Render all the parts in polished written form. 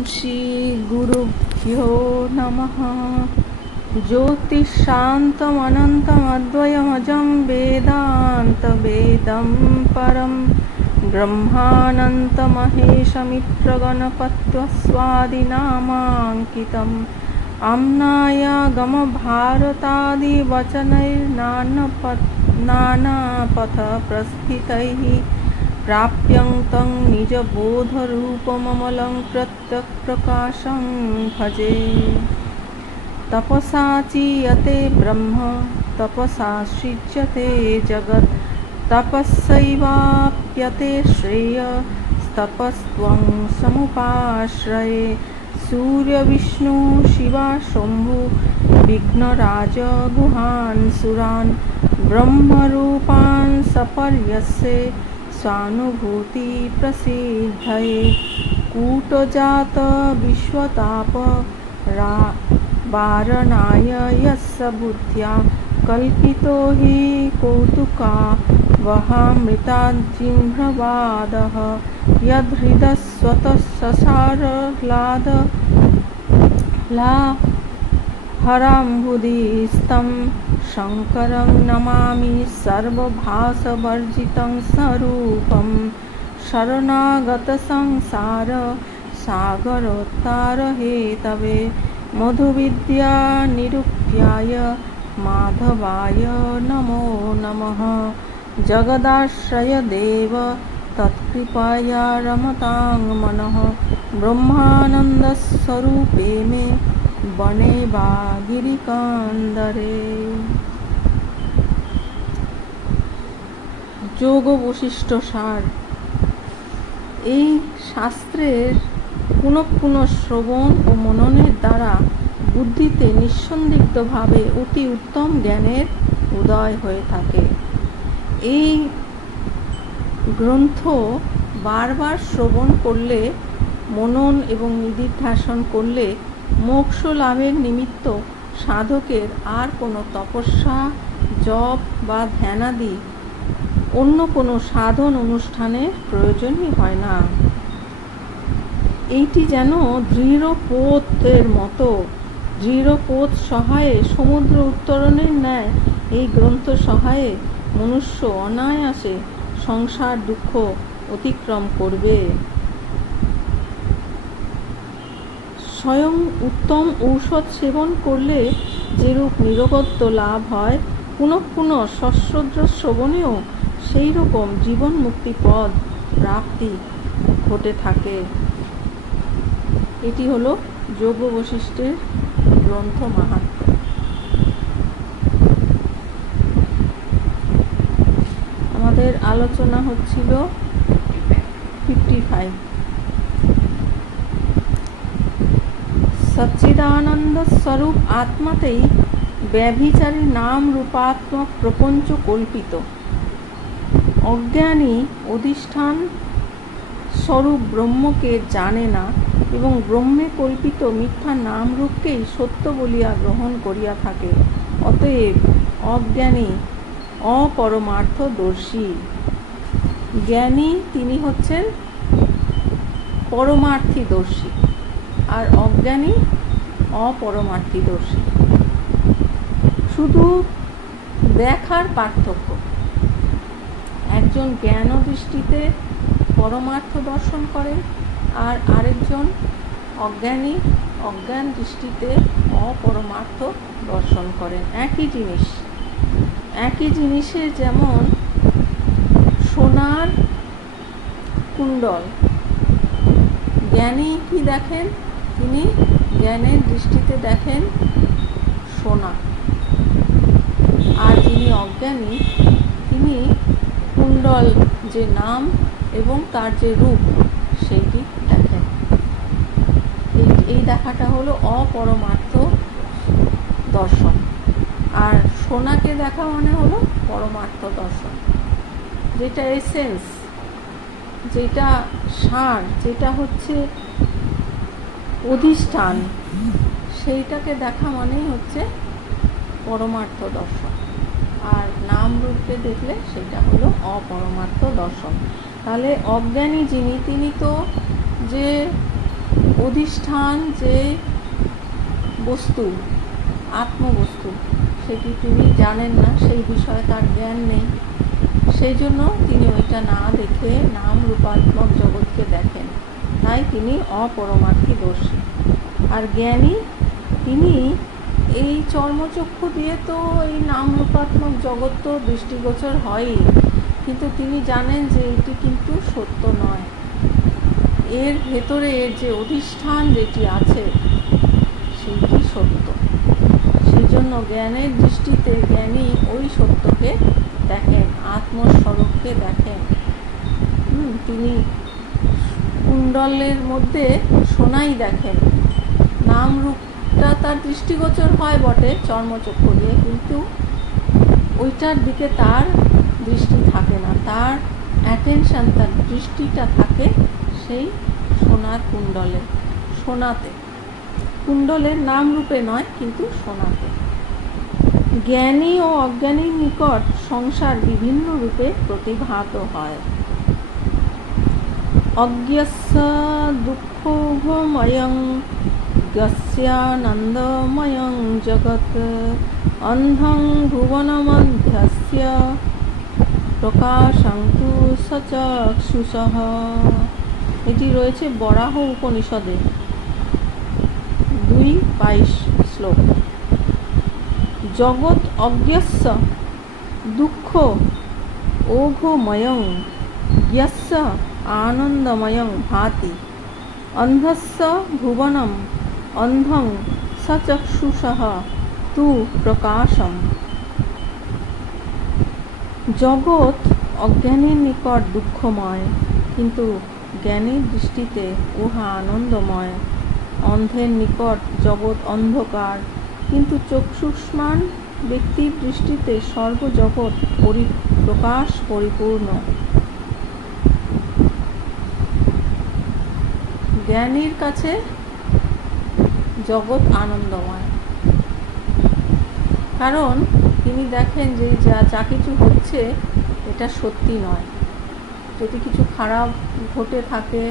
श्री गुरुभ्यो नमः। ज्योतिशान्तमनन्तमद्वयमजं वेदान्तवेदं परं ब्रह्मानन्तमहेशमित्रगणपत्वस्वादिनामाङ्कितम् आम्नायागमभारतादिवचनैर्नानापथप्रस्थितैः प्राप्यन्तं निजबोधरूपममलं प्रत्यक्प्रकाशं भजे। तपसा चीयते ब्रह्म तपसा सृज्यते जगत् तपस्सैवाप्यते श्रेयस्तपस्त्वं समुपाश्रये। सूर्यविष्णु शिवा शम्भु विघ्नराज गुहान् सुरान् ब्रह्मरूपान् सपर्यस्य स्वानुभूति प्रसिद्धये। कूटजात विश्वताप वारणाय यस्य बुद्ध्या कल्पितो हि कौतुका वहामृताजिह्वादः यद्हृदस्वतः शङ्करं नमामि सर्वभासवर्जितं स्वरूपं शरणागतसंसार सागरोत्तारहेतवे। मधुविद्यानिरूप्याय माधवाय नमो नमः। जगदाश्रय देव तत्कृपया रमतां मनः। ब्रह्मानन्दस्वरूपे मे बने वा गिरिकान्दरे। যোগ বশিষ্ঠ সার। এই শাস্ত্রের পুনঃ পুনঃ শ্রবণ ও মননের দ্বারা বুদ্ধিতে নিঃসন্দিগ্ধভাবে অতি উত্তম জ্ঞানের উদয় হয়ে থাকে। এই গ্রন্থ বারবার শ্রবণ করলে, মনন এবং নিদিধ্যাসন করলে মোক্ষ লাভের নিমিত্ত সাধকের আর কোনো তপস্যা, জপ বা ধ্যানাদি অন্য কোনো সাধন অনুষ্ঠানের প্রয়োজনই হয় না। এইটি যেন দৃঢ় পোতের মতো। দৃঢ় পোত সহায়ে সমুদ্র উত্তরণের ন্যায় এই গ্রন্থ সহায়ে মনুষ্য অনায়াসে সংসার দুঃখ অতিক্রম করবে। স্বয়ং উত্তম ঔষধ সেবন করলে যেরূপ নিরবধ্য লাভ হয়, পুনঃ পুনঃ সশ্রদ্ধ শ্রবণেও সেই রকম জীবন মুক্তি পদ প্রাপ্তি ঘটে থাকে। এটি হলো যোগ বশিষ্ঠের গ্রন্থ মাহাত্ম্য। আমাদের আলোচনা হচ্ছিল 55। সচ্চিদানন্দ স্বরূপ আত্মাতেই ব্যভিচারী নাম রূপাত্মক প্রপঞ্চ কল্পিত। অজ্ঞানী অধিষ্ঠান স্বরূপ ব্রহ্মকে জানে না এবং ব্রহ্মে কল্পিত মিথ্যা নাম রূপকেই সত্য বলিয়া গ্রহণ করিয়া থাকে। অতএব অজ্ঞানী অপরমার্থদর্শী। জ্ঞানী তিনি হচ্ছেন পরমার্থীদর্শী, আর অজ্ঞানী অপরমার্থীদর্শী। শুধু দেখার পার্থক্য। একজন জ্ঞান দৃষ্টিতে পরমার্থ দর্শন করেন, আর আরেকজন অজ্ঞানী অজ্ঞান দৃষ্টিতে অপরমার্থ দর্শন করেন। একই জিনিস, একই জিনিসের যেমন সোনার কুণ্ডল, জ্ঞানী কি দেখেন? তিনি জ্ঞানের দৃষ্টিতে দেখেন সোনা, আর যিনি অজ্ঞানী তিনি কুণ্ডল যে নাম এবং তার যে রূপ সেইটি দেখেন। এই দেখাটা হলো অপরমার্থ দর্শন, আর সোনাকে দেখা মানে হলো পরমার্থ দর্শন। যেটা এসেন্স, যেটা সার, যেটা হচ্ছে অধিষ্ঠান, সেইটাকে দেখা মানেই হচ্ছে পরমার্থ দর্শন। আর নাম রূপকে দেখলে সেটা হলো অপরমার্থ দর্শন। তাহলে অজ্ঞানী যিনি, তিনি তো যে অধিষ্ঠান যে বস্তু, আত্মবস্তু, সেটি তিনি জানেন না, সেই বিষয়ে তার জ্ঞান নেই। সেই জন্য তিনি ওইটা না দেখে নাম রূপাত্মক জগৎকে দেখেন, তাই তিনি অপরমার্থীদর্শী। আর জ্ঞানী তিনি এই চর্মচক্ষু দিয়ে তো এই নাম রূপাত্মক জগৎ তো দৃষ্টিগোচর হয়ই, কিন্তু তিনি জানেন যে এটি কিন্তু সত্য নয়। এর ভেতরে এর যে অধিষ্ঠান যেটি আছে সেইটি সত্য। সেই জন্য জ্ঞানের দৃষ্টিতে জ্ঞানী ওই সত্যকে দেখেন, আত্মস্বরূপকে দেখেন। তিনি কুণ্ডলের মধ্যে সোনাই দেখেন। নাম রূপটা তার দৃষ্টিগোচর হয় বটে চর্মচক্ষু দিয়ে, কিন্তু ওইটার দিকে তার দৃষ্টি থাকে না, তার অ্যাটেনশন, তার দৃষ্টিটা থাকে সেই সোনার কুণ্ডলে, সোনাতে। কুণ্ডলের নাম রূপে নয়, কিন্তু সোনাতে। জ্ঞানী ও অজ্ঞানীর নিকট সংসার বিভিন্ন রূপে প্রতিভাত হয়। অজ্ঞস্য দুঃখময়ং জ্ঞস্যানন্দময়ং জগৎ অন্ধং ভুবনমধ্যস্য প্রকাশং তু সচক্ষুষঃ। এটি রয়েছে বরাহ উপনিষদে 2:22 শ্লোক। জগৎ অজ্ঞস্য দুঃখ ওঘময়ং জ্ঞস্য আনন্দময়ং ভাতি অন্ধস্য ভুবনম অন্ধং সচক্ষুষঃ তু প্রকাশম। জগৎ অজ্ঞানীর নিকট দুঃখময়, কিন্তু জ্ঞানীর দৃষ্টিতে উহা আনন্দময়। অন্ধের নিকট জগৎ অন্ধকার, কিন্তু চক্ষুষ্মান ব্যক্তির দৃষ্টিতে সর্বজগৎ প্রকাশ পরিপূর্ণ। জ্ঞানীর কাছে জগৎ আনন্দময়, কারণ তিনি দেখেন যে যা কিছু হচ্ছে এটা সত্যি নয়। যদি কিছু খারাপ ঘটে থাকে,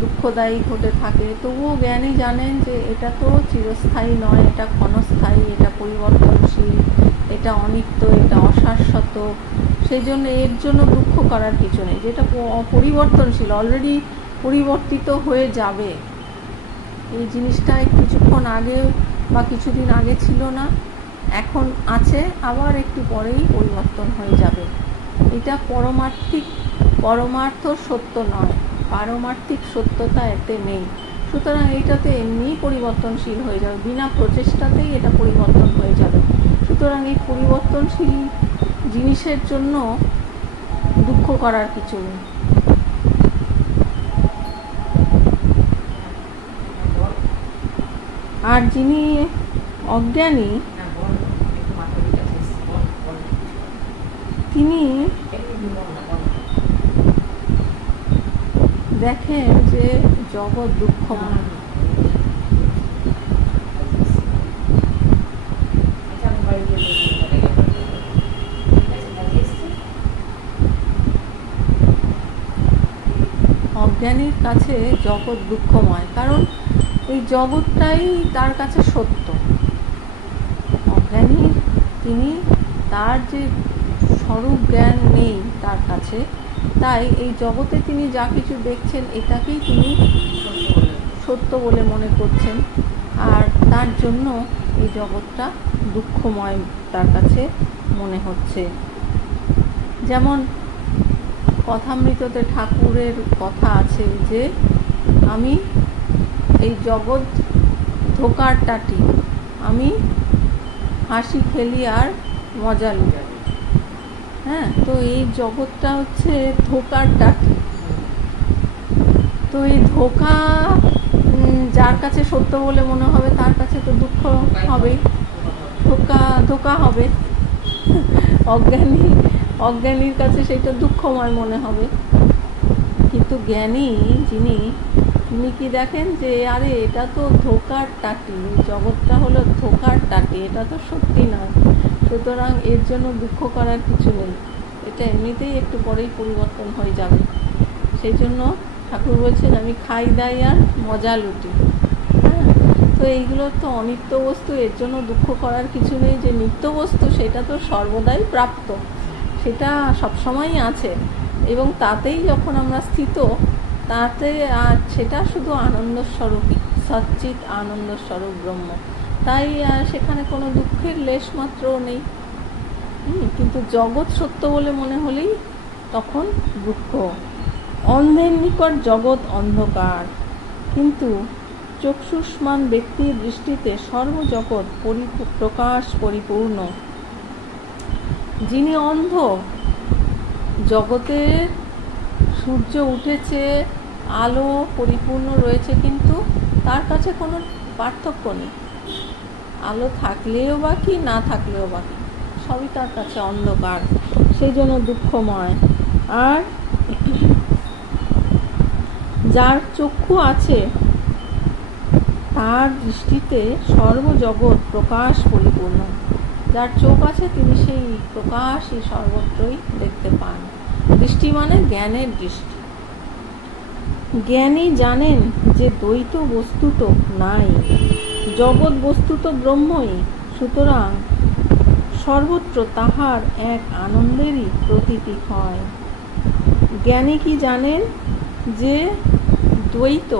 দুঃখদায়ী ঘটে থাকে, তবুও জ্ঞানী জানেন যে এটা তো চিরস্থায়ী নয়, এটা ক্ষণস্থায়ী, এটা পরিবর্তনশীল, এটা অনিত্য, এটা অশাশ্বত। সেই জন্য এর জন্য দুঃখ করার কিছু নেই, যেটা অপরিবর্তনশীল, অলরেডি পরিবর্তিত হয়ে যাবে। এই জিনিসটা কিছুক্ষণ আগে বা কিছুদিন আগে ছিল না, এখন আছে, আবার একটু পরেই পরিবর্তন হয়ে যাবে। এটা পরমার্থ সত্য নয়, পারমার্থিক সত্যতা এতে নেই। সুতরাং এইটাতে এমনিই পরিবর্তনশীল হয়ে যাবে, বিনা প্রচেষ্টাতেই এটা পরিবর্তন হয়ে যাবে। সুতরাং এই পরিবর্তনশীল জিনিসের জন্য দুঃখ করার কিছু নেই। আর যিনি অজ্ঞানী তিনি দেখেন যে জগৎ দুঃখময়। অজ্ঞানীর কাছে জগৎ দুঃখময়, কারণ এই জগৎটাই তার কাছে সত্য। অজ্ঞানী তিনি, তার যে স্বরূপ জ্ঞান নেই তার কাছে, তাই এই জগতে তিনি যা কিছু দেখছেন এটাকেই তিনি সত্য বলে মনে করছেন, আর তার জন্য এই জগৎটা দুঃখময় তার কাছে মনে হচ্ছে। যেমন কথামৃততে ঠাকুরের কথা আছে যে আমি এই জগৎ ধোকার টাটি, আমি হাসি খেলি আর মজা লুই। হ্যাঁ, তো এই জগৎটা হচ্ছে ধোকার টাটি। তো এই ধোকা যার কাছে সত্য বলে মনে হবে তার কাছে তো দুঃখ হবেই, ধোকা হবে। অজ্ঞানীর কাছে সেটা দুঃখময় মনে হবে। কিন্তু জ্ঞানী যিনি, তিনি কি দেখেন যে আরে এটা তো ধোকার টাটি, জগৎটা হলো ধোকার টাটি, এটা তো সত্যি নয়। সুতরাং এর জন্য দুঃখ করার কিছু নেই, এটা এমনিতেই একটু পরেই পরিবর্তন হয়ে যাবে। সেই জন্য ঠাকুর বলছেন আমি খাই দাই আর মজা লুটি। হ্যাঁ, তো এইগুলো তো অনিত্য বস্তু, এর জন্য দুঃখ করার কিছু নেই। যে নিত্য বস্তু সেটা তো সর্বদাই প্রাপ্ত, সেটা সবসময়ই আছে, এবং তাতেই যখন আমরা স্থিত, তাতে আর সেটা শুধু আনন্দস্বরূপই, সচ্চিৎ আনন্দস্বরূপ ব্রহ্ম। তাই সেখানে কোনো দুঃখের লেশ মাত্রও নেই। কিন্তু জগৎ সত্য বলে মনে হলেই তখন দুঃখ। অন্ধের নিকট জগৎ অন্ধকার, কিন্তু চক্ষুষ্মান ব্যক্তির দৃষ্টিতে সর্বজগৎ প্রকাশ পরিপূর্ণ। যিনি অন্ধ, জগতে সূর্য উঠেছে, আলো পরিপূর্ণ রয়েছে, কিন্তু তার কাছে কোনো পার্থক্য নেই। আলো থাকলেও বা কি, না থাকলেও বা কি, সবই তার কাছে অন্ধকার, সেই জন্য দুঃখময়। আর যার চক্ষু আছে তার দৃষ্টিতে সর্বজগৎ প্রকাশ পরিপূর্ণ। যার চোখ আছে তিনি সেই প্রকাশই সর্বত্রই দেখতে পান। দৃষ্টি মানে জ্ঞানের দৃষ্টি। জ্ঞানী জানেন যে দ্বৈত বস্তুত নাই, জগৎ বস্তুত ব্রহ্মই, সুতরাং সর্বত্র তাহার এক আনন্দেরই প্রতীতি হয়। জ্ঞানী কি জানেন যে দ্বৈত,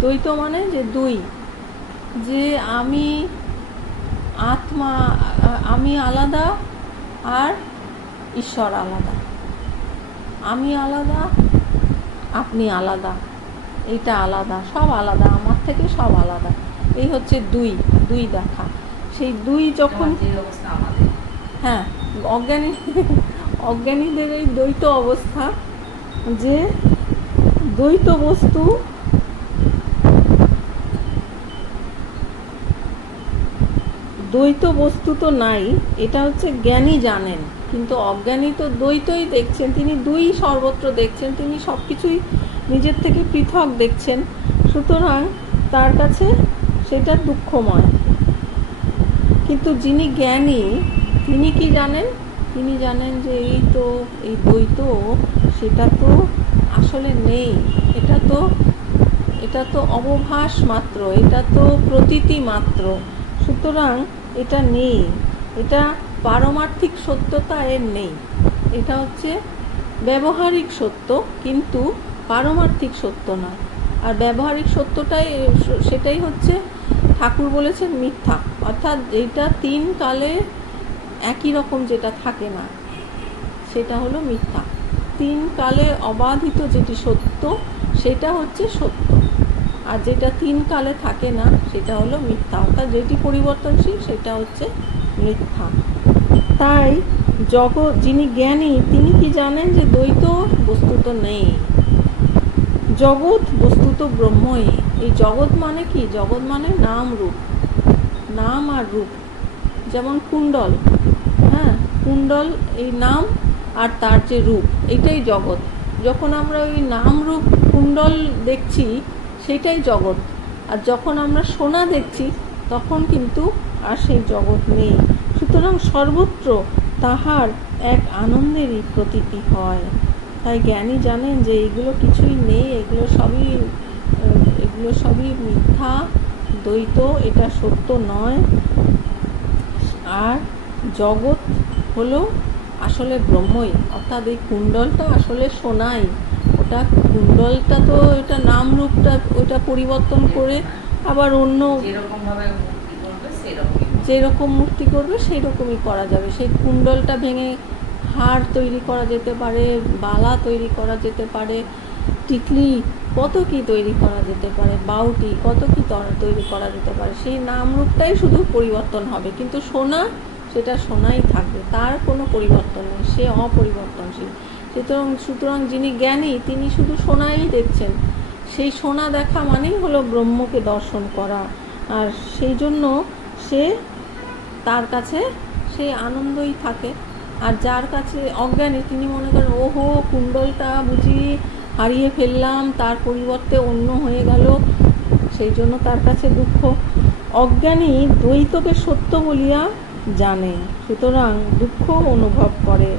দ্বৈত মানে যে দুই, যে আমি আত্মা, আমি আলাদা আর ঈশ্বর আলাদা, আমি আলাদা আপনি আলাদা, এইটা আলাদা, সব আলাদা, আমার থেকে সব আলাদা। এই হচ্ছে দুই, দুই দেখা। সেই দুই যখন, হ্যাঁ, অজ্ঞানীদের এই দ্বৈত অবস্থা, যে দ্বৈত বস্তু দ্বৈত বস্তু তো নাই, এটা হচ্ছে জ্ঞানী জানেন। কিন্তু অজ্ঞানী তো দ্বৈতই দেখছেন, তিনি দুই সর্বত্র দেখছেন, তিনি সব কিছুই নিজের থেকে পৃথক দেখছেন, সুতরাং তার কাছে সেটা দুঃখময়। কিন্তু যিনি জ্ঞানী তিনি কি জানেন? তিনি জানেন যে এই তো এই দ্বৈত, সেটা তো আসলে নেই, এটা তো অবভাস মাত্র, এটা তো প্রতীতি মাত্র, সুতরাং এটা নেই, এটা পারমার্থিক সত্যতা এর নেই। এটা হচ্ছে ব্যবহারিক সত্য, কিন্তু পারমার্থিক সত্য নয়। আর ব্যবহারিক সত্যটাই, সেটাই হচ্ছে ঠাকুর বলেছেন মিথ্যা, অর্থাৎ যেটা তিন কালে একই রকম যেটা থাকে না, সেটা হলো মিথ্যা। তিন কালে অবাধিত যেটি সত্য সেটা হচ্ছে সত্য, আর যেটা তিন কালে থাকে না সেটা হলো মিথ্যা, অর্থাৎ যেটি পরিবর্তনশীল সেটা হচ্ছে মিথ্যা। তাই জগৎ, যিনি জ্ঞানী তিনি কি জানেন যে দ্বৈত বস্তুত নেই, জগৎ বস্তুত ব্রহ্মই। এই জগৎ মানে কি? জগৎ মানে নাম রূপ, নাম আর রূপ। যেমন কুণ্ডল, হ্যাঁ, কুণ্ডল এই নাম আর তার যে রূপ, এটাই জগৎ। যখন আমরা ওই নাম রূপ কুণ্ডল দেখছি সেটাই জগৎ, আর যখন আমরা সোনা দেখছি তখন কিন্তু আর সেই জগৎ নেই। সুতরাং সর্বত্র তাহার এক আনন্দেরই প্রতীতি হয়। তাই জ্ঞানী জানেন যে এগুলো কিছুই নেই, এগুলো সবই মিথ্যা, দ্বৈত, এটা সত্য নয়। আর জগৎ হলো আসলে ব্রহ্মই, অর্থাৎ এই কুণ্ডলটা আসলে সোনাই। ওটা কুণ্ডলটা তো, এটা নাম রূপটা ওটা পরিবর্তন করে আবার অন্য যেরকম মুক্তি করবে সেই রকমই করা যাবে। সেই কুণ্ডলটা ভেঙে হার তৈরি করা যেতে পারে, বালা তৈরি করা যেতে পারে, টিকলি কত কি তৈরি করা যেতে পারে, বাউটি কত কি তৈরি করা যেতে পারে। সেই নাম রূপটাই শুধু পরিবর্তন হবে, কিন্তু সোনা সেটা সোনাই থাকবে, তার কোনো পরিবর্তন নেই, সে অপরিবর্তনশীল। সুতরাং যিনি জ্ঞানী তিনি শুধু সোনাই দেখছেন। সেই সোনা দেখা মানেই হলো ব্রহ্মকে দর্শন করা, আর সেই জন্য তার কাছে সেই আনন্দই থাকে। আর যার কাছে অজ্ঞানী তিনি মনে করেন ওহো কুণ্ডলটা বুঝি হারিয়ে ফেললাম, তার পরিবর্তে অন্য হয়ে গেল, সেই জন্য তার কাছে দুঃখ। অজ্ঞানী দ্বৈতকে সত্য বলিয়া জানে, সুতরাং দুঃখ অনুভব করে।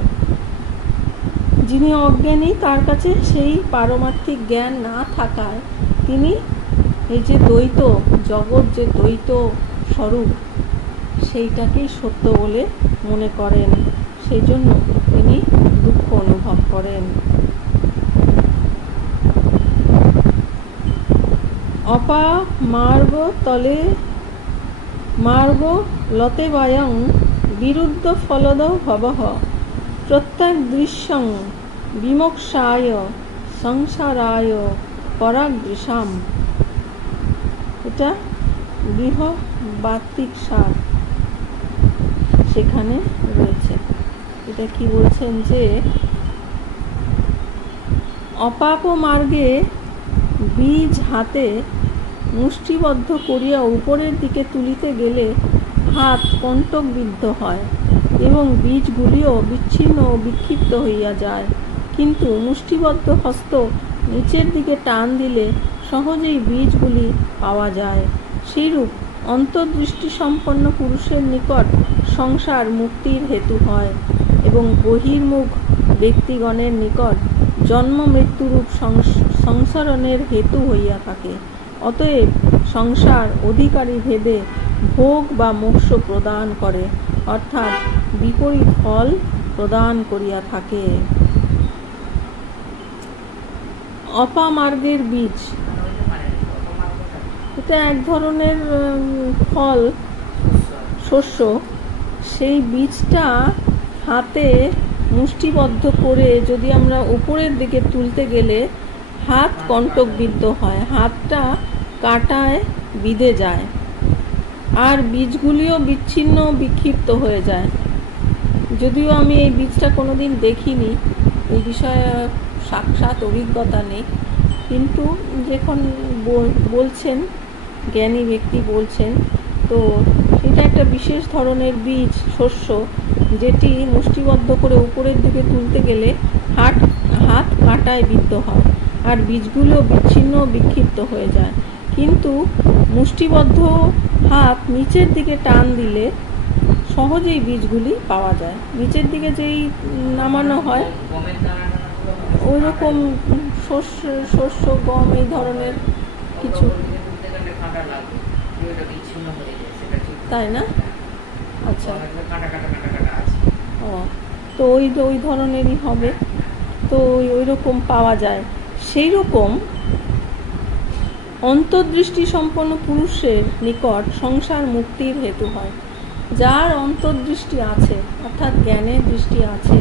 যিনি অজ্ঞানী তার কাছে সেই পারমার্থিক জ্ঞান না থাকায় তিনি এই যে দ্বৈত জগৎ, যে দ্বৈত স্বরূপ, সেইটাকেই সত্য বলে মনে করেন। সেই জন্য তিনি দুঃখ অনুভব করেন। অপা মার্গ তলে মার্গ লতে বায়ং বিরুদ্ধ ফলদ ভবঃ প্রত্যেক দৃশ্যং বিমোক্ষায় সংসারায় পরাগদৃশাম। এটা গৃহবাত্তিক সার সেখানে রয়েছে। এটা কি বলছেন যে অপাপ মার্গে বীজ হাতে মুষ্টিবদ্ধ করিয়া উপরের দিকে তুলিতে গেলে হাত কণ্টকবিদ্ধ হয় এবং বীজগুলিও বিচ্ছিন্ন ও বিক্ষিপ্ত হইয়া যায়, কিন্তু মুষ্টিবদ্ধ হস্ত নিচের দিকে টান দিলে সহজেই বীজগুলি পাওয়া যায়। সেইরূপ অন্তর্দৃষ্টি সম্পন্ন পুরুষের নিকট সংসার মুক্তির হেতু হয় এবং বহির্মুখ ব্যক্তিগণের নিকট জন্ম মৃত্যুরূপ সংসরণের হেতু হইয়া থাকে। অতএব সংসার অধিকারী ভেদে ভোগ বা মোক্ষ প্রদান করে, অর্থাৎ বিপরীত ফল প্রদান করিয়া থাকে। অপামার্গের বীজ, এটা এক ধরনের ফল শস্য। সেই বীজটা হাতে মুষ্টিবদ্ধ করে যদি আমরা উপরের দিকে তুলতে গেলে হাত কণ্টকবিদ্ধ হয়, হাতটা কাঁটায় বিঁধে যায়, আর বীজগুলিও বিচ্ছিন্ন বিক্ষিপ্ত হয়ে যায়। যদিও আমি এই বীজটা কোনোদিন দেখিনি, এই বিষয়ে সাক্ষাৎ অভিজ্ঞতা নেই, কিন্তু যখন বলছেন জ্ঞানী ব্যক্তি বলছেন, তো সেটা একটা বিশেষ ধরনের বীজ শস্য, যেটি মুষ্টিবদ্ধ করে উপরের দিকে তুলতে গেলে হাত কাঁটায় বিদ্ধ হয় আর বীজগুলো বিচ্ছিন্ন বিক্ষিপ্ত হয়ে যায়, কিন্তু মুষ্টিবদ্ধ হাত নিচের দিকে টান দিলে সহজেই বীজগুলি পাওয়া যায়। নিচের দিকে যেই নামানো হয় ওই রকম শস্য গম এই ধরনের কিছু, তাই না? আচ্ছা, ও তো ওই ধরনেরই হবে, তো ওই রকম পাওয়া যায়। সেই রকম অন্তর্দৃষ্টি সম্পন্ন পুরুষের নিকট সংসার মুক্তির হেতু হয়। যার অন্তর্দৃষ্টি আছে, অর্থাৎ জ্ঞানের দৃষ্টি আছে,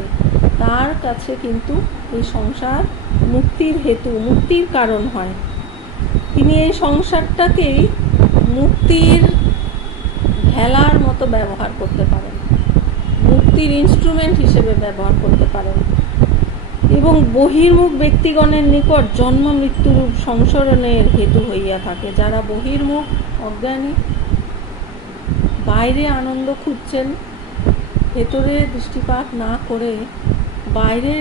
তার কাছে কিন্তু এই সংসার মুক্তির হেতু, মুক্তির কারণ হয়। তিনি এই সংসারটাকেই মুক্তির ভেলার মতো ব্যবহার করতে পারেন, মুক্তির ইনস্ট্রুমেন্ট হিসেবে ব্যবহার করতে পারেন, এবং বহির্মুখ ব্যক্তিগণের নিকট জন্ম মৃত্যুরূপ সংসরণের হেতু হইয়া থাকে। যারা বহির্মুখ অজ্ঞানী, বাইরে আনন্দ খুঁজছেন, ভেতরে দৃষ্টিপাত না করে বাইরে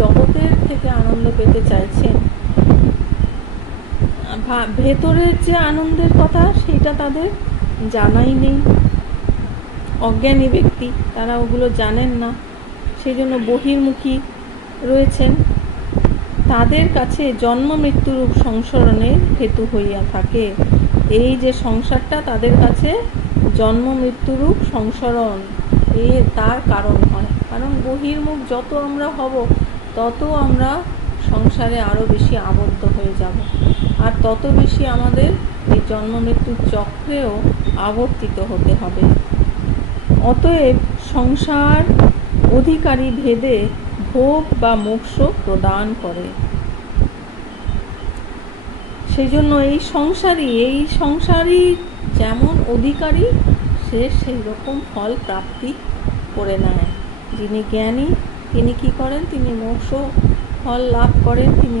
জগতের থেকে আনন্দ পেতে চাইছেন, ভেতরের যে আনন্দের কথা সেটা তাদের জানাই নেই। অজ্ঞানী ব্যক্তি, তারা ওগুলো জানেন না, সেই জন্য বহির্মুখী রয়েছেন। তাদের কাছে জন্ম মৃত্যুরূপ সংসরণের হেতু হইয়া থাকে। এই যে সংসারটা তাদের কাছে জন্ম মৃত্যুরূপ সংসরণ, তার কারণ হয়। কারণ বহির্মুখ যত আমরা হব তত আমরা সংসারে আরো বেশি আবদ্ধ হয়ে যাব, আর তত বেশি আমাদের এই জন্ম মৃত্যুর চক্রেও আবর্তিত হতে হবে। অতএব সংসার অধিকারী ভেদে ভোগ বা মোক্ষ প্রদান করে। সেই জন্য এই সংসারী যেমন অধিকারী, সে সেই রকম ফল প্রাপ্তি করে নেয়। যিনি জ্ঞানী তিনি কি করেন? তিনি মোক্ষ ফল লাভ করেন, তিনি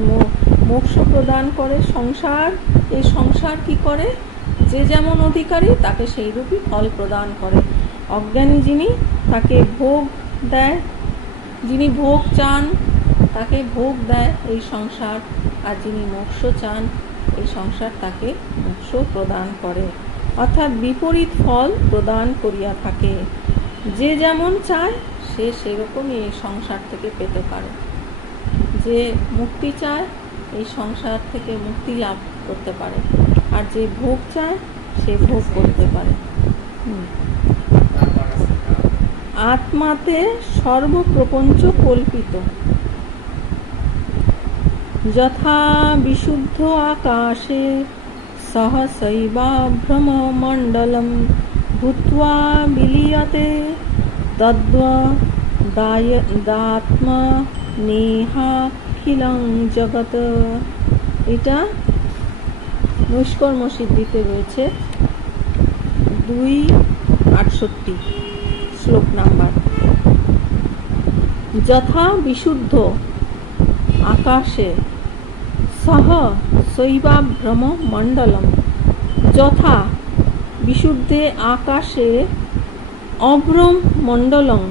মোক্ষ প্রদান করে। এই সংসার কি করে? যে যেমন অধিকারী তাকে সেই রূপই ফল প্রদান করে। অজ্ঞানী যিনি, তাকে ভোগ দেয়, যিনি ভোগ চান তাকে ভোগ দেয় এই সংসার, আর যিনি মোক্ষ চান এই সংসার তাকে মোক্ষ প্রদান করে, অর্থাৎ বিপরীত ফল প্রদান করিয়া থাকে। যে যেমন চায় সে সেরকমই এই সংসার থেকে পেতে পারে। যে মুক্তি চায় এই সংসার থেকে মুক্তি লাভ করতে পারে, আর যে ভোগ চায় সে ভোগ করতে পারে। আত্মাতে সর্বপ্রপঞ্চ কল্পিত, যথা বিশুদ্ধ আকাশে সহসৈবাভ্রম মণ্ডলম ভূত্বা বিলীয়তে তদ্বদাত্মা নেহাখিলং জগৎ। এটা নৈষ্কর্ম সিদ্ধিতে রয়েছে 268 শ্লোক নাম্বার। যথা বিশুদ্ধ আকাশে সহ শৈবাভ্রম মণ্ডলম, যথা বিশুদ্ধে আকাশে অভ্রম মণ্ডলম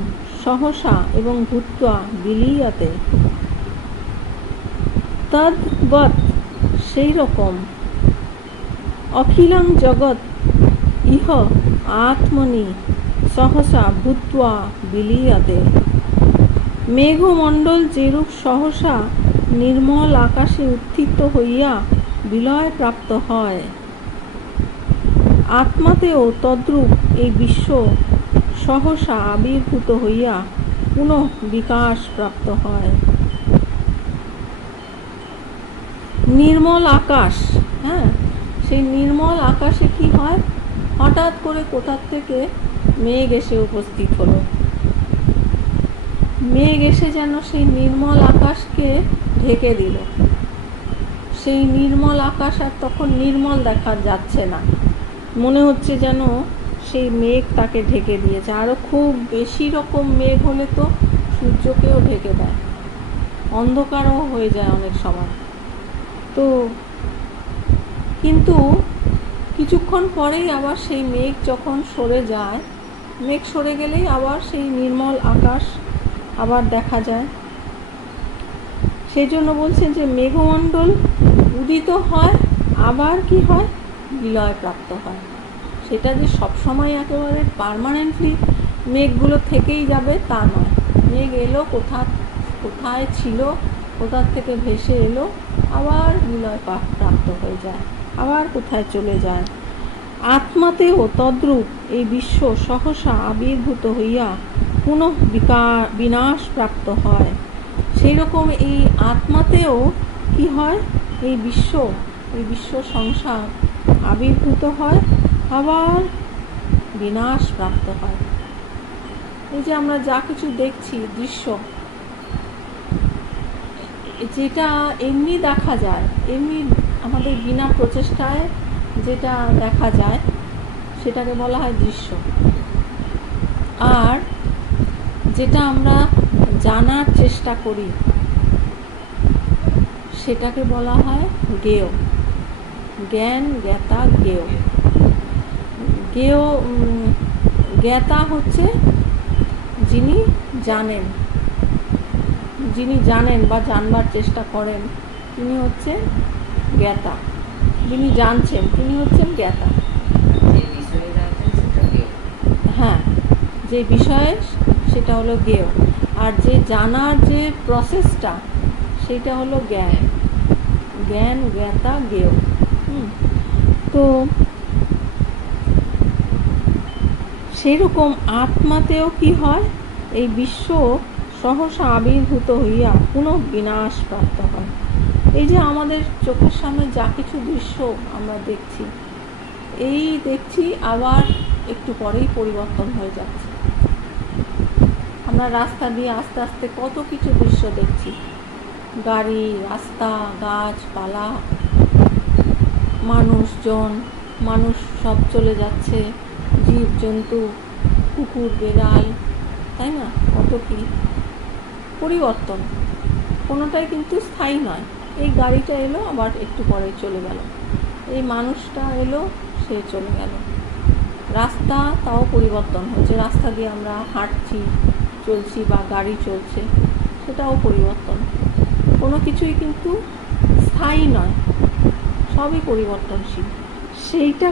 সহসা এবং ভূত্বা বিলীয়তে, তদ্বৎ সেই রকম, অখিলং জগৎ ইহ আত্মনি সহসা ভূত্বা বিলীয়তে। মেঘমণ্ডল যেরূপ সহসা নির্মল আকাশে উত্থিত হইয়া বিলয় প্রাপ্ত হয়, আত্মাতেও তদ্রূপ এই বিশ্ব সহসা আবির্ভূত হইয়া পুনঃ বিকাশ প্রাপ্ত হয়। নির্মল আকাশ, হ্যাঁ, সেই নির্মল আকাশে কি হয়, হঠাৎ করে কোথা থেকে মেঘ এসে উপস্থিত হলো। মেঘ এসে যেন সেই নির্মল আকাশকে ঢেকে দিল। সেই নির্মল আকাশ আর তখন নির্মল দেখা যাচ্ছে না, মনে হচ্ছে যেন সেই মেঘ তাকে ঢেকে দিয়েছে। আরও খুব বেশি রকম মেঘ হলে তো সূর্যকেও ঢেকে দেয়, অন্ধকারও হয়ে যায় অনেক সময়। তো কিন্তু কিছুক্ষণ পরেই আবার সেই মেঘ যখন সরে যায়, মেঘ সরে গেলেই আবার সেই নির্মল আকাশ আবার দেখা যায়। সেই জন্য বলছেন যে মেঘমণ্ডল উদিত হয়, আবার কি হয়, বিলয় প্রাপ্ত হয়। সেটা যে সবসময় একেবারে পার্মানেন্টলি মেঘগুলো থেকেই যাবে তা নয়। মেঘ এলো, কোথায় ছিল, কোথার থেকে ভেসে এলো, আবার বিলয় প্রাপ্ত হয়ে যায়, আবার কোথায় চলে যায়। আত্মাতেও তদ্রূপ এই বিশ্ব সহসা আবির্ভূত হইয়া পুনঃ বিনাশ প্রাপ্ত হয়। সেই রকম এই আত্মাতেও কি হয়, এই বিশ্ব সংসার আবির্ভূত হয়, আবার বিনাশ প্রাপ্ত হয়। এই যে আমরা যা কিছু দেখছি দৃশ্য, যেটা এমনি দেখা যায়, এমনি আমাদের বিনা প্রচেষ্টায় যেটা দেখা যায় সেটাকে বলা হয় দৃশ্য। আর যেটা আমরা জানার চেষ্টা করি সেটাকে বলা হয় জ্ঞেয়। জ্ঞান, জ্ঞাতা, জ্ঞেয়। জ্ঞাতা হচ্ছে যিনি জানেন বা জানবার চেষ্টা করেন, তিনি হচ্ছে জ্ঞাতা। যিনি জানছেন তিনি হচ্ছেন জ্ঞাতা। হ্যাঁ, যে বিষয়ে সেটা হলো জ্ঞেয়। আর যে জানার যে প্রসেসটা সেটা হলো জ্ঞান। জ্ঞান, জ্ঞাতা, জ্ঞেয়। তো সেরকম আত্মাতেও কি হয়, এই বিশ্ব সহসা আবির্ভূত হইয়া পুনঃ বিনাশ প্রাপ্ত হয়। এই যে আমাদের চোখের সামনে যা কিছু দৃশ্য আমরা দেখছি আবার একটু পরেই পরিবর্তন হয়ে যাচ্ছে। আমরা রাস্তা দিয়ে আস্তে আস্তে কত কিছু দৃশ্য দেখছি, গাড়ি, রাস্তা, গাছপালা, মানুষ সব চলে যাচ্ছে, জীবজন্তু, কুকুর, বেড়াল, তাই না, কত কি পরিবর্তন। কোনোটাই কিন্তু স্থায়ী নয়। এই গাড়িটা এলো, আবার একটু পরে চলে গেল। এই মানুষটা এলো, সে চলে গেল। রাস্তা তাও পরিবর্তন হচ্ছে, রাস্তা দিয়ে আমরা চলছি বা গাড়ি চলছে, সেটাও পরিবর্তন। কোনো কিছুই কিন্তু স্থায়ী নয়, সবই পরিবর্তনশীল। সেইটা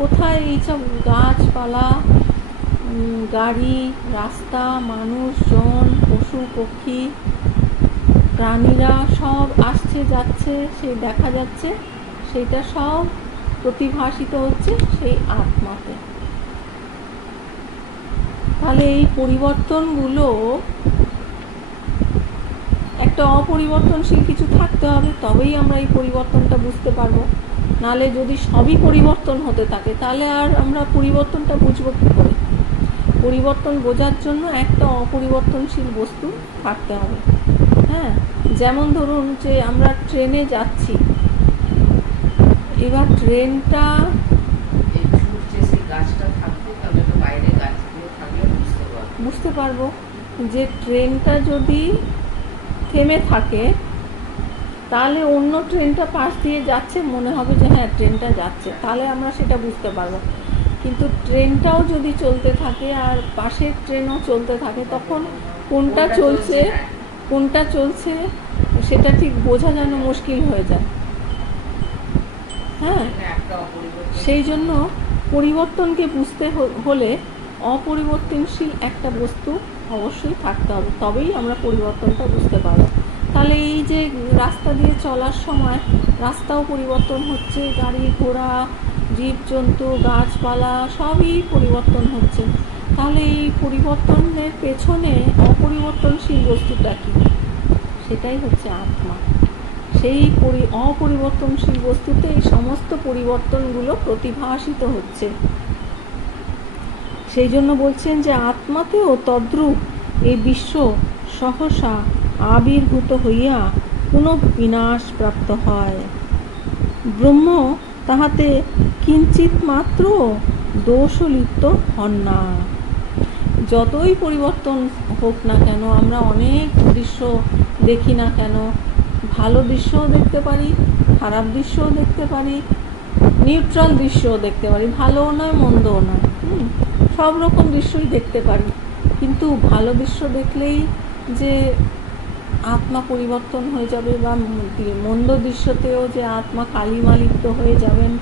কোথায় এইসব গাছপালা, গাড়ি, রাস্তা, মানুষজন, পশু পক্ষী, প্রাণীরা সব আসছে যাচ্ছে, সেই দেখা যাচ্ছে, সেটা সব প্রতিভাসিত হচ্ছে সেই আত্মাতে। তাহলে এই পরিবর্তনগুলো, একটা অপরিবর্তনশীল কিছু থাকতে হবে, তবেই আমরা এই পরিবর্তনটা বুঝতে পারবো। নালে যদি সবই পরিবর্তন হতে থাকে তাহলে আর আমরা পরিবর্তনটা বুঝবো কী করে? পরিবর্তন বোঝার জন্য একটা অপরিবর্তনশীল বস্তু থাকতে হবে। হ্যাঁ, যেমন ধরুন যে আমরা ট্রেনে যাচ্ছি, এবার ট্রেনটা বুঝতে পারবো যে ট্রেনটা যদি থেমে থাকে তাহলে অন্য ট্রেনটা পাশ দিয়ে যাচ্ছে, মনে হবে যে হ্যাঁ ট্রেনটা যাচ্ছে, তাহলে আমরা সেটা বুঝতে পারবো। কিন্তু ট্রেনটাও যদি চলতে থাকে আর পাশের ট্রেনও চলতে থাকে, তখন কোনটা চলছে সেটা ঠিক বোঝা যেন মুশকিল হয়ে যায়। হ্যাঁ, সেই জন্য পরিবর্তনকে বুঝতে হলে অপরিবর্তনশীল একটা বস্তু অবশ্যই থাকতে হবে, তবেই আমরা পরিবর্তনটা বুঝতে পারবো। তাহলে এই যে রাস্তা দিয়ে চলার সময় রাস্তাও পরিবর্তন হচ্ছে, গাড়ি ঘোড়া জীবজন্তু গাছপালা সবই পরিবর্তন হচ্ছে। তাহলে এই পরিবর্তনের পেছনে অপরিবর্তনশীল বস্তুটা কি? সেটাই হচ্ছে আত্মা। সেই অপরিবর্তনশীল বস্তুতে এই সমস্ত পরিবর্তনগুলো প্রতিভাসিত হচ্ছে। সেই জন্য বলছেন যে আত্মাতেও তদ্রূপ এই বিশ্ব সহসা আবির্ভূত হইয়া পুনঃ বিনাশ প্রাপ্ত হয়। ব্রহ্ম তাহাতে কিঞ্চিত মাত্র দোষলিপ্ত হন না। যতই পরিবর্তন হোক না কেন, আমরা অনেক দৃশ্য দেখি না কেন, ভালো দৃশ্যও দেখতে পারি, খারাপ দৃশ্যও দেখতে পারি, নিউট্রাল দৃশ্যও দেখতে পারি, ভালোও নয় মন্দও নয়, সব রকম দৃশ্যই দেখতে পারি। কিন্তু ভালো দৃশ্য দেখলেই যে আত্মা পরিবর্তন হয়ে যাবে, বা মন্দ দৃশ্যতেও যে আত্মা কালিমালিপ্ত হয়ে যাবেন,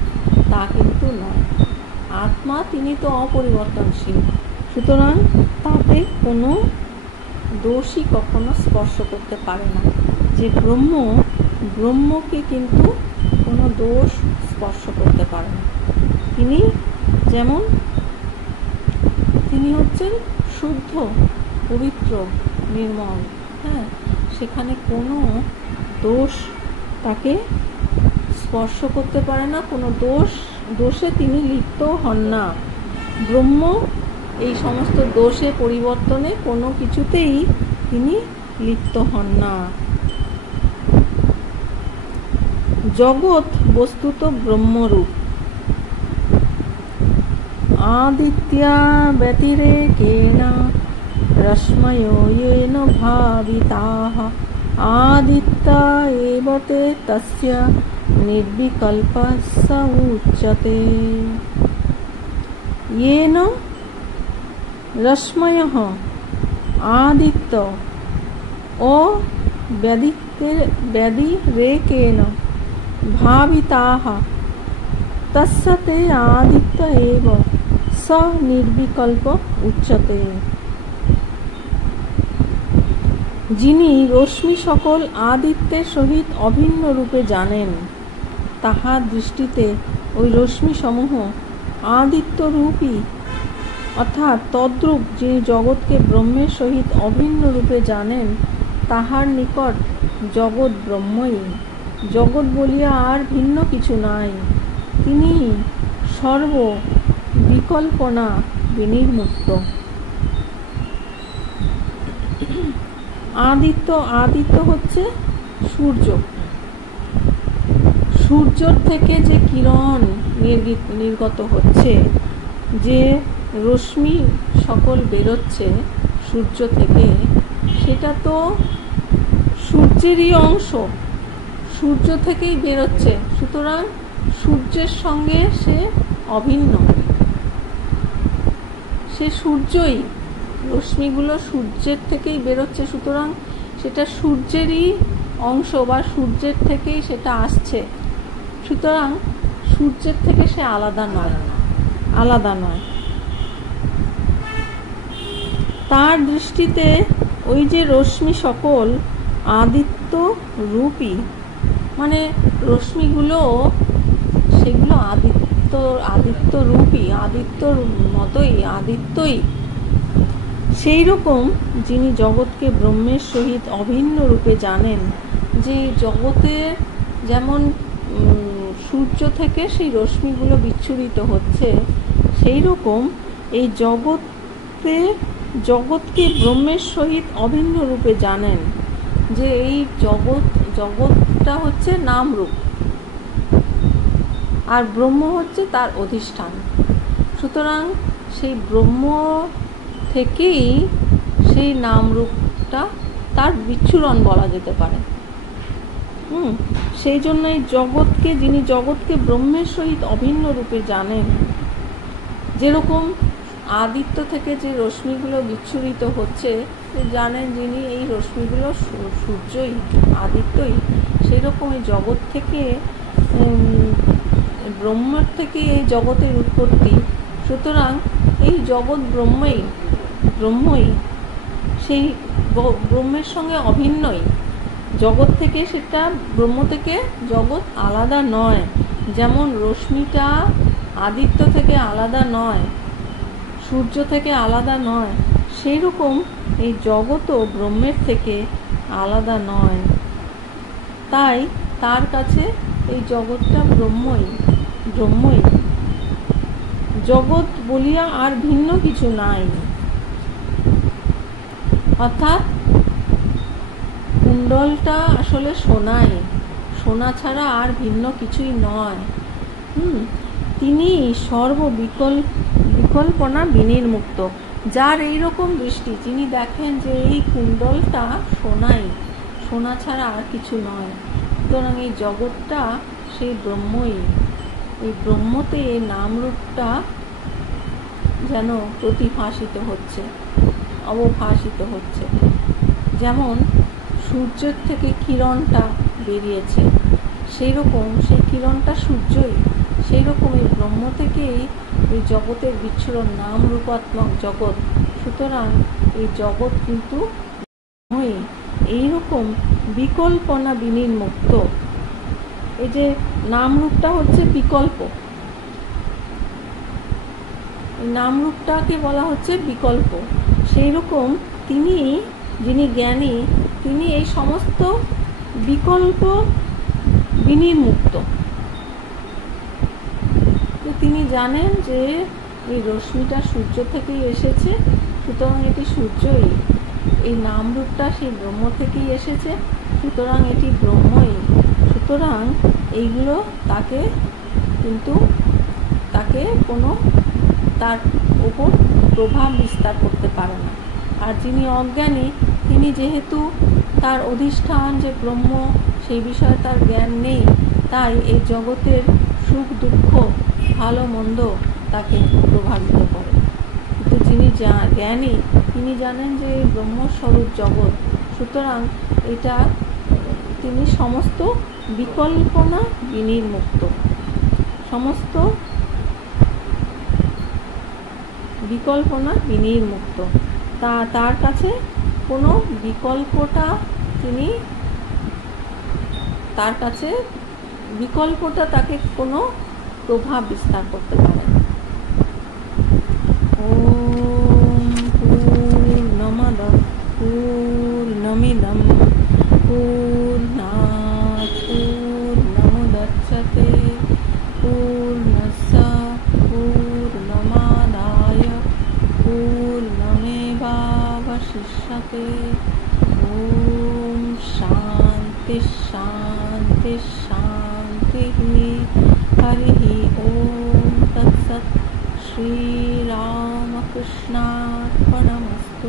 তা কিন্তু নয়। আত্মা তিনি তো অপরিবর্তনশীল, সুতরাং তাতে কোনো দোষই কখনো স্পর্শ করতে পারে না। যে ব্রহ্মকে কিন্তু কোনো দোষ স্পর্শ করতে পারে না। তিনি হচ্ছেন শুদ্ধ, পবিত্র, নির্মল। হ্যাঁ, সেখানে কোনো দোষ তাকে স্পর্শ করতে পারে না, কোনো দোষে তিনি লিপ্ত হন না। ব্রহ্ম এই সমস্ত দোষে পরিবর্তনে কোনো কিছুতেই তিনি লিপ্ত হন না। জগৎ বস্তুত ব্রহ্মরূপ। আদিত্যা ব্যতিরেকেণ রশ্ময়ো येन ভাবিতাঃ আদিত্য এব তে তস্য নির্বিকল্পঃ স উচ্যতে। येन রশ্ময়ঃ আদিত্য ও ব্যতিরেকেণ ভাবিতাঃ তস্য তে আদিত্য এব স নির্বিকল্প উচ্যতে। যিনি রশ্মি সকল আদিত্যের সহিত অভিন্ন রূপে জানেন, তাহার দৃষ্টিতে ওই রশ্মি সমূহ আদিত্য রূপী, অর্থাৎ তদ্রূপ যিনি জগৎকে ব্রহ্মের সহিত অভিন্ন রূপে জানেন, তাহার নিকট জগৎ ব্রহ্মই। জগৎ বলিয়া আর ভিন্ন কিছু নাই। তিনি সর্ব বিকল্পনা বিনির্মুক্ত। আদিত্য হচ্ছে সূর্য। সূর্যর থেকে যে কিরণ নির্গত হচ্ছে, যে রশ্মি সকল বেরোচ্ছে সূর্য থেকে, সেটা তো সূর্যেরই অংশ, সূর্য থেকেই বেরোচ্ছে। সুতরাং সূর্যের সঙ্গে সে অভিন্ন, সে সূর্যই। রশ্মিগুলো সূর্যের থেকেই বেরোচ্ছে, সুতরাং সেটা সূর্যেরই অংশ, বা সূর্যের থেকেই সেটা আসছে। সুতরাং সূর্যের থেকে সে আলাদা নয়। তার দৃষ্টিতে ওই যে রশ্মি সকল আদিত্য রূপী, মানে রশ্মিগুলো সেগুলো আদিত্য রূপী, আদিত্যর মতোই, আদিত্যই। সেই রকম যিনি জগৎকে ব্রহ্মের সহিত অভিন্ন রূপে জানেন, যে জগতের যেমন সূর্য থেকে সেই রশ্মিগুলো বিচ্ছুরিত হচ্ছে, সেই রকম এই জগৎকে ব্রহ্মের সহিত অভিন্ন রূপে জানেন, যে এই জগৎটা হচ্ছে নামরূপ, আর ব্রহ্ম হচ্ছে তার অধিষ্ঠান। সুতরাং সেই ব্রহ্ম থেকেই সেই নামরূপটা তার বিচ্ছুরণ বলা যেতে পারে। সেই জন্য এই যিনি জগৎকে ব্রহ্মের সহিত অভিন্ন রূপে জানেন, যেরকম আদিত্য থেকে যে রশ্মিগুলো বিচ্ছুরিত হচ্ছে, জানেন যিনি এই রশ্মিগুলো সূর্যই, আদিত্যই, সেই রকম এই জগৎ থেকে, ব্রহ্মের থেকে এই জগতের উৎপত্তি। সুতরাং এই জগৎ ব্রহ্মই সেই ব্রহ্মের সঙ্গে অভিন্নই। জগৎ থেকে, সেটা ব্রহ্ম থেকে জগৎ আলাদা নয়। যেমন রশ্মিটা আদিত্য থেকে আলাদা নয়, সূর্য থেকে আলাদা নয়, সেই রকম এই জগৎও ব্রহ্মের থেকে আলাদা নয়। তাই তার কাছে এই জগৎটা ব্রহ্মই। জগৎ বলিয়া আর ভিন্ন কিছু নাই। অর্থাৎ কুণ্ডলটা আসলে সোনা ছাড়া আর ভিন্ন কিছুই নয়। তিনি বিকল্পনা বিনির্মুক্ত। যার এইরকম দৃষ্টি, যিনি দেখেন যে এই কুণ্ডলটা সোনা ছাড়া আর কিছু নয়, সুতরাং এই জগৎটা সেই ব্রহ্মই। এই ব্রহ্মতে এই নামরূপটা যেন প্রতিভাসিত হচ্ছে, অবভাসিত হচ্ছে। যেমন সূর্যের থেকে কিরণটা বেরিয়েছে, সেই রকম সেই কিরণটা সূর্যই। সেই রকম এই ব্রহ্ম থেকেই এই জগতের বিচ্ছুরণ, নাম রূপাত্মক জগৎ। সুতরাং এই জগৎ কিন্তু এইরকম বিকল্পনা বিনির্মুক্ত। এই যে নামরূপটা হচ্ছে বিকল্প, এই নামরূপটাকে বলা হচ্ছে বিকল্প। সেই রকম যিনি জ্ঞানী, তিনি এই সমস্ত বিকল্প বিনির্মুক্ত। তিনি জানেন যে এই রশ্মিটা সূর্য থেকেই এসেছে, সুতরাং এটি সূর্যই। এই নামরূপটা সেই ব্রহ্ম থেকেই এসেছে, সুতরাং এটি ব্রহ্মই। সুতরাং এইগুলো তাকে কোনো তার ওপর প্রভাব বিস্তার করতে পারে না। আর যিনি অজ্ঞানী, তিনি যেহেতু তার অধিষ্ঠান যে ব্রহ্ম, সেই বিষয়ে তার জ্ঞান নেই, তাই এই জগতের সুখ দুঃখ, ভালো মন্দ তাকে প্রভাবিত করে। কিন্তু যিনি জ্ঞানী, তিনি জানেন যে এই ব্রহ্মস্বরূপ জগৎ। সুতরাং এটা তিনি সমস্ত বিকল্পনা বিনির্মুক্ত, সমস্ত বিকল্পনা বিনির্মুক্ত। তার কাছে কোনো বিকল্পটা তাকে কোনো প্রভাব বিস্তার করতে পারে। ওম পূর্ণমদঃ পূর্ণমিদং পূর্ণাৎ পূর্ণমুদচ্যতে পূর্ণস্য পূর্ণমাদায় পূর্ণমেবাবশিষ্যতে। ওম শান্তি শান্তি শান্তি। হরি ওম তৎসৎ। শ্রীরামকৃষ্ণার্পণমস্তু।